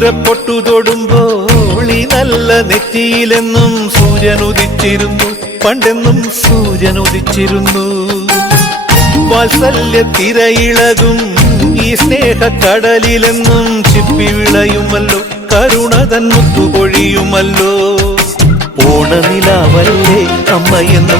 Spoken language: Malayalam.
സിന്ദൂരപ്പൊട്ടു തൊടുമ്പോൾ ഈ നല്ല നെറ്റിയിലെന്നും സൂര്യൻ ഉദിച്ചിരുന്നു, പണ്ടെന്നും സൂര്യൻ ഉദിച്ചിരുന്നു. വാത്സല്യ തിരയിളകും ഈ സ്നേഹക്കടലിലെന്നും ചിപ്പി വിളയുമല്ലോ, കരുണ തൻ മുത്തുപൊഴിയുമല്ലോ. ഓണനിലാവല്ലേ അമ്മയെന്നും